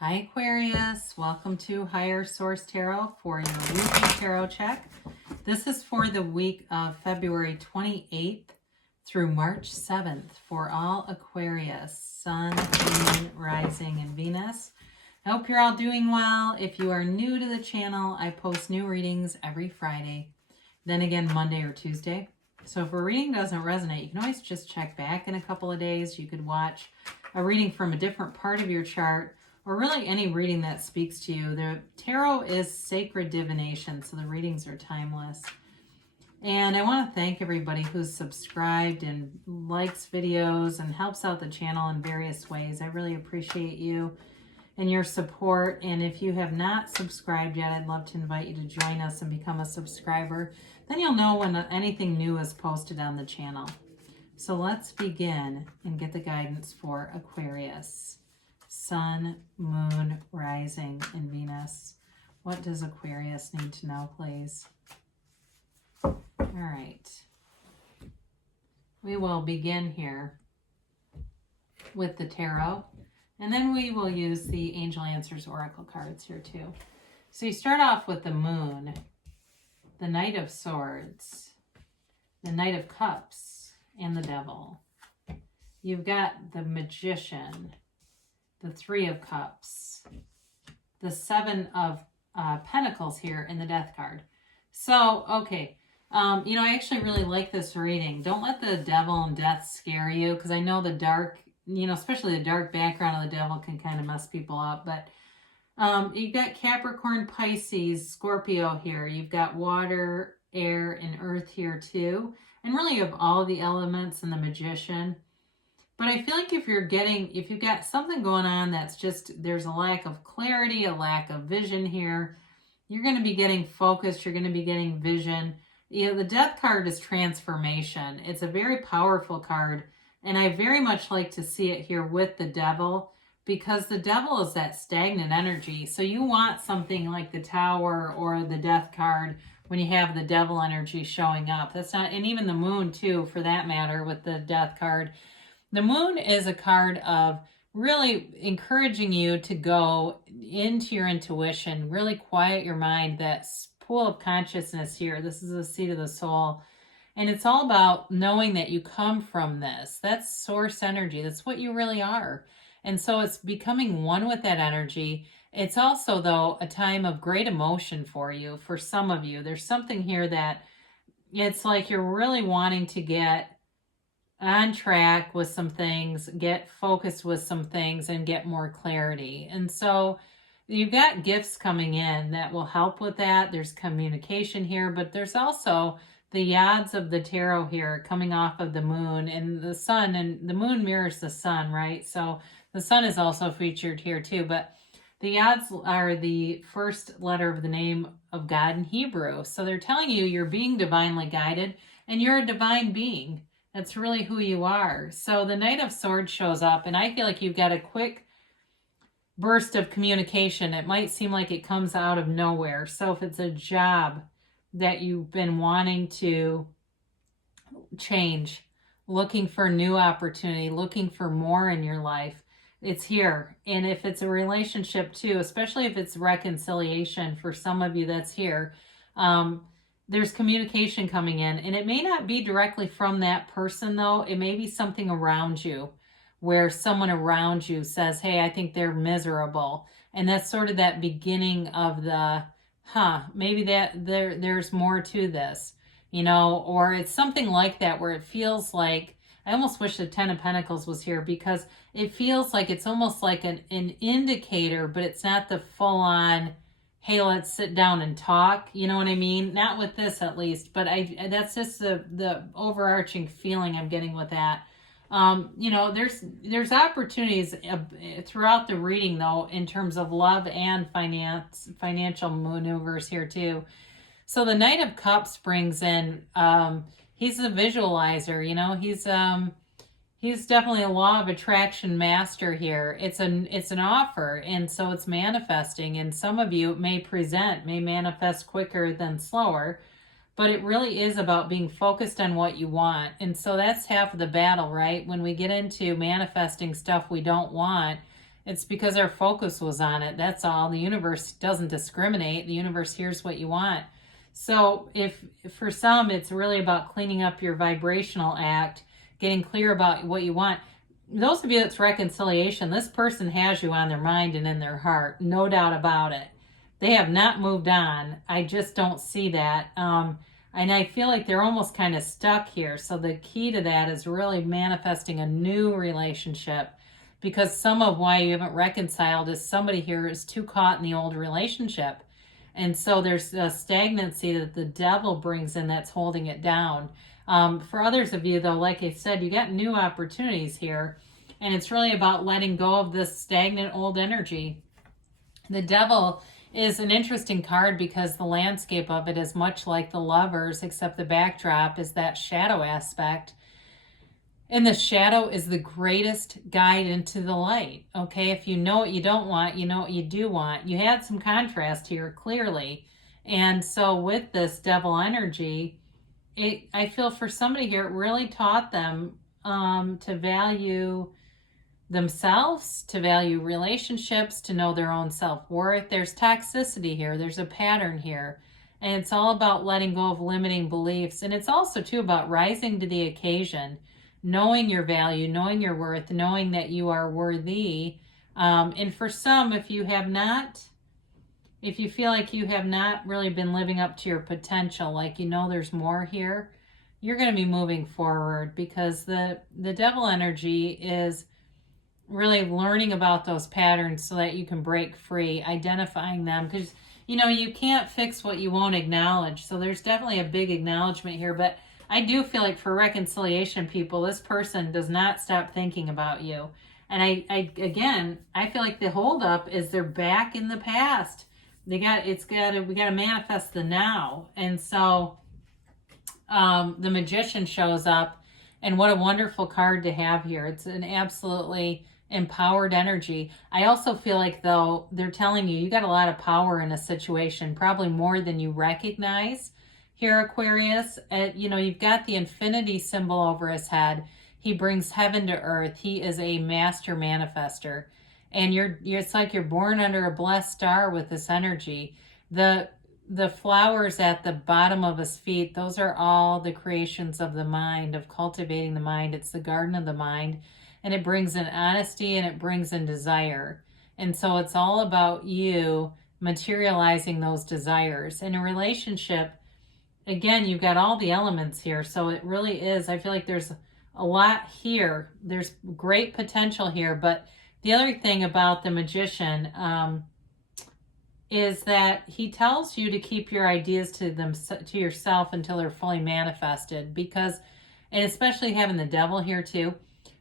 Hi Aquarius, welcome to Higher Source Tarot for your weekly tarot check. This is for the week of February 28th through March 7th for all Aquarius, Sun, Moon, Rising, and Venus. I hope you're all doing well. If you are new to the channel, I post new readings every Friday, then again Monday or Tuesday. So if a reading doesn't resonate, you can always just check back in a couple of days. You could watch a reading from a different part of your chart, or really any reading that speaks to you. The tarot is sacred divination, so the readings are timeless. And I want to thank everybody who's subscribed and likes videos and helps out the channel in various ways. I really appreciate you and your support. And if you have not subscribed yet, I'd love to invite you to join us and become a subscriber. Then you'll know when anything new is posted on the channel. So let's begin and get the guidance for Aquarius. Sun, Moon, Rising, and Venus. What does Aquarius need to know, please? All right. We will begin here with the tarot, and then we will use the Angel Answers Oracle cards here too. So you start off with the Moon, the Knight of Swords, the Knight of Cups, and the Devil. You've got the Magician, the Three of Cups, the Seven of Pentacles here in the Death card. So, okay, I actually really like this reading. Don't let the devil and death scare you, because I know the dark, especially the dark background of the devil can kind of mess people up. But you've got Capricorn, Pisces, Scorpio here. You've got water, air, and earth here too. And really you have all the elements and the Magician. But I feel like if you've got something going on that's just, there's a lack of clarity, a lack of vision here, you're going to be getting focused, you're going to be getting vision. The Death card is transformation. It's a very powerful card, and I very much like to see it here with the Devil, because the Devil is that stagnant energy. So you want something like the Tower or the Death card when you have the Devil energy showing up. That's not, and even the Moon too, for that matter, with the Death card. The Moon is a card of really encouraging you to go into your intuition, really quiet your mind, that pool of consciousness here. This is the seat of the soul. And it's all about knowing that you come from this. That's source energy. That's what you really are. And so it's becoming one with that energy. It's also, though, a time of great emotion for you. For some of you, there's something here that it's like you're really wanting to get on track with some things, get focused with some things, and get more clarity. And so you've got gifts coming in that will help with that. There's communication here, but there's also the yads of the tarot here coming off of the Moon and the Sun, and the Moon mirrors the Sun, right? So the Sun is also featured here too, but the yads are the first letter of the name of God in Hebrew. So they're telling you you're being divinely guided, and you're a divine being. That's really who you are. So the Knight of Swords shows up, and I feel like you've got a quick burst of communication. It might seem like it comes out of nowhere. So if it's a job that you've been wanting to change, looking for new opportunity, looking for more in your life, it's here. And if it's a relationship too, especially if it's reconciliation, for some of you that's here, there's communication coming in, and it may not be directly from that person though. It may be something around you, where someone around you says, hey, I think they're miserable. And that's sort of that beginning of the, maybe that there's more to this, or it's something like that, where it feels like, I almost wish the Ten of Pentacles was here, because it feels like it's almost like an indicator, but it's not the full on, hey, let's sit down and talk. You know what I mean? Not with this, at least, but that's just the overarching feeling I'm getting with that. There's opportunities throughout the reading though, in terms of love and financial maneuvers here too. So the Knight of Cups brings in, he's a visualizer, he's definitely a law of attraction master here. It's an offer, and so it's manifesting, and some of you may manifest quicker than slower, but it really is about being focused on what you want. And so that's half of the battle, right? When we get into manifesting stuff we don't want, It's because our focus was on it. That's all. The universe doesn't discriminate. The universe hears what you want. So if for some, it's really about cleaning up your vibrational act, getting clear about what you want. Those of you that's reconciliation, this person has you on their mind and in their heart, no doubt about it. They have not moved on. I just don't see that. And I feel like they're almost kind of stuck here. So the key to that is really manifesting a new relationship, because some of why you haven't reconciled is somebody here is too caught in the old relationship. And so there's a stagnancy that the devil brings in that's holding it down. For others of you, though, like I said, you got new opportunities here. And it's really about letting go of this stagnant old energy. The devil is an interesting card because the landscape of it is much like the Lovers, except the backdrop is that shadow aspect. And the shadow is the greatest guide into the light. Okay, if you know what you don't want, you know what you do want. You had some contrast here, clearly. And so with this devil energy, I feel for somebody here, it really taught them to value themselves, to value relationships, to know their own self-worth. There's toxicity here. There's a pattern here. And it's all about letting go of limiting beliefs. And it's also, too, about rising to the occasion, knowing your value, knowing your worth, knowing that you are worthy. And for some, if you feel like you have not really been living up to your potential, like you know there's more here, you're going to be moving forward, because the devil energy is really learning about those patterns so that you can break free, identifying them, because you can't fix what you won't acknowledge. So there's definitely a big acknowledgement here. But I do feel like for reconciliation people, this person does not stop thinking about you. And I feel like the holdup is they're back in the past. We got to manifest the now. And so the Magician shows up, and what a wonderful card to have here. It's an absolutely empowered energy. I also feel like, though, they're telling you got a lot of power in a situation, probably more than you recognize here, Aquarius. You've got the infinity symbol over his head. He brings heaven to earth. He is a master manifester. And it's like you're born under a blessed star with this energy. The flowers at the bottom of his feet, those are all the creations of the mind, of cultivating the mind. It's the garden of the mind. And it brings in honesty, and it brings in desire. And so it's all about you materializing those desires. In a relationship, again, you've got all the elements here. So it really is, I feel like there's a lot here. There's great potential here. But the other thing about the Magician is that he tells you to keep your ideas to yourself until they're fully manifested. And especially having the devil here too,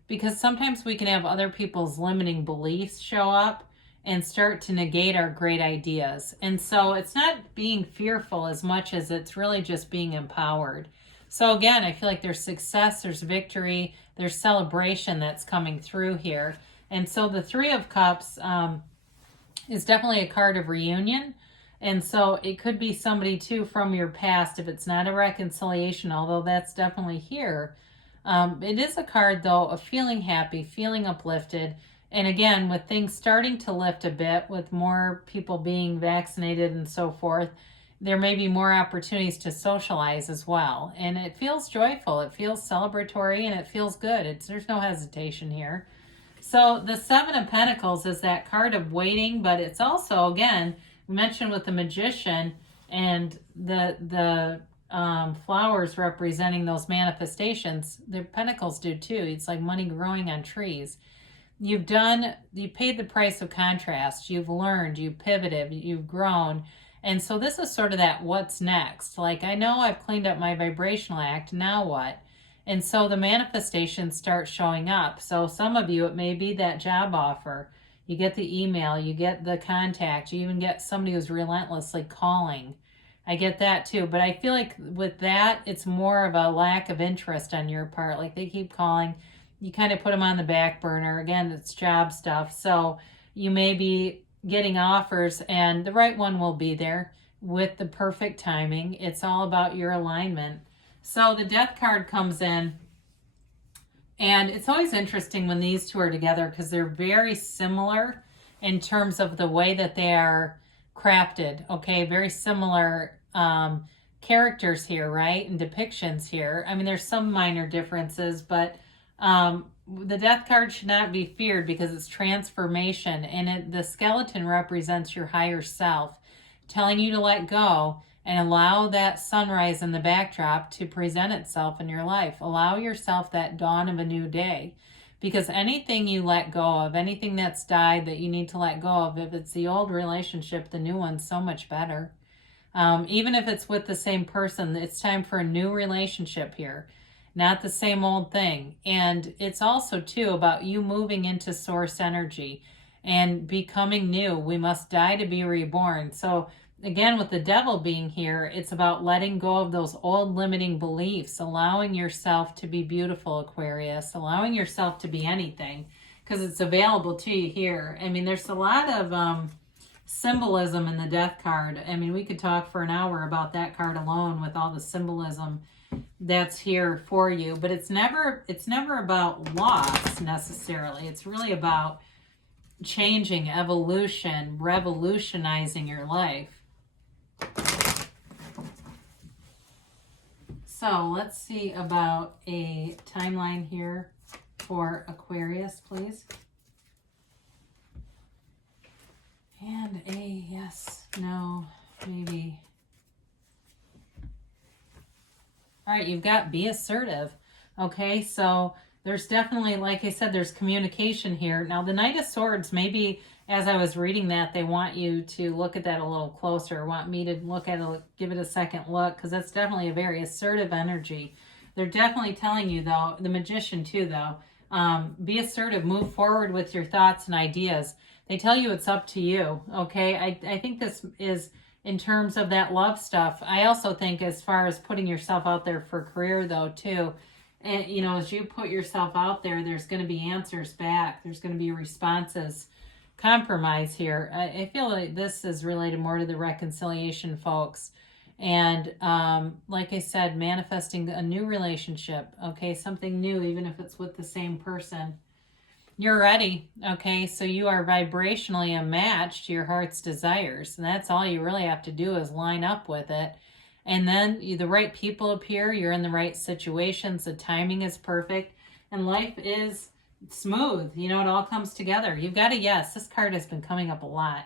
because sometimes we can have other people's limiting beliefs show up and start to negate our great ideas. And so it's not being fearful as much as it's really just being empowered. So again, I feel like there's success, there's victory, there's celebration that's coming through here. And so the Three of Cups is definitely a card of reunion. And so it could be somebody too from your past if it's not a reconciliation, although that's definitely here. It is a card, though, of feeling happy, feeling uplifted. And again, with things starting to lift a bit, with more people being vaccinated and so forth, there may be more opportunities to socialize as well. And it feels joyful, it feels celebratory, and it feels good. There's no hesitation here. So the Seven of Pentacles is that card of waiting, but it's also, again, mentioned with the Magician and the flowers representing those manifestations. The pentacles do too. It's like money growing on trees. You paid the price of contrast. You've learned, you pivoted, you've grown. And so this is sort of that what's next. Like, I know I've cleaned up my vibrational act, now what? And so the manifestations start showing up. So some of you, it may be that job offer. You get the email, you get the contact, you even get somebody who's relentlessly calling. I get that too, but I feel like with that, it's more of a lack of interest on your part. Like, they keep calling, you kind of put them on the back burner. Again, it's job stuff. So you may be getting offers, and the right one will be there with the perfect timing. It's all about your alignment. So the Death card comes in, And it's always interesting when these two are together because they're very similar in terms of the way that they are crafted. Okay, very similar characters here, right? And depictions here. I mean, there's some minor differences, but the death card should not be feared because it's transformation, and the skeleton represents your higher self, telling you to let go and allow that sunrise in the backdrop to present itself in your life. Allow yourself that dawn of a new day, because anything you let go of, anything that's died that you need to let go of, if it's the old relationship, the new one's so much better. Even if it's with the same person, it's time for a new relationship here, not the same old thing. And it's also too about you moving into source energy and becoming new. We must die to be reborn. So again, with the devil being here, it's about letting go of those old limiting beliefs, allowing yourself to be beautiful, Aquarius, allowing yourself to be anything, because it's available to you here. I mean, there's a lot of symbolism in the death card. I mean, we could talk for an hour about that card alone with all the symbolism that's here for you, but it's never about loss necessarily. It's really about changing, evolution, revolutionizing your life. So let's see about a timeline here for Aquarius, please. And a yes, no, maybe. All right, you've got be assertive. Okay, so there's definitely, like I said, there's communication here. Now, the Knight of Swords, maybe as I was reading that, they want you to look at that a little closer, want me to look at it, give it a second look, because that's definitely a very assertive energy. They're definitely telling you, though, the Magician too, though, be assertive, move forward with your thoughts and ideas. They tell you it's up to you, okay? I think this is in terms of that love stuff. I also think as far as putting yourself out there for career, though, too, and, you know, as you put yourself out there, there's going to be answers back. There's going to be responses. Compromise here. I feel like this is related more to the reconciliation, folks. And like I said, manifesting a new relationship, okay? Something new, even if it's with the same person. You're ready, okay? So you are vibrationally a match to your heart's desires. And that's all you really have to do is line up with it. And then the right people appear. You're in the right situations. The timing is perfect. And life is smooth. You know, it all comes together. You've got a yes. This card has been coming up a lot.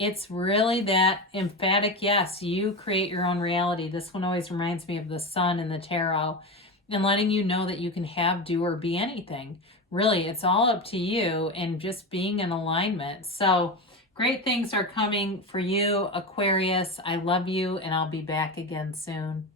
It's really that emphatic yes. You create your own reality. This one always reminds me of the sun in the tarot, and letting you know that you can have, do, or be anything. Really, it's all up to you and just being in alignment. So great things are coming for you, Aquarius. I love you, and I'll be back again soon.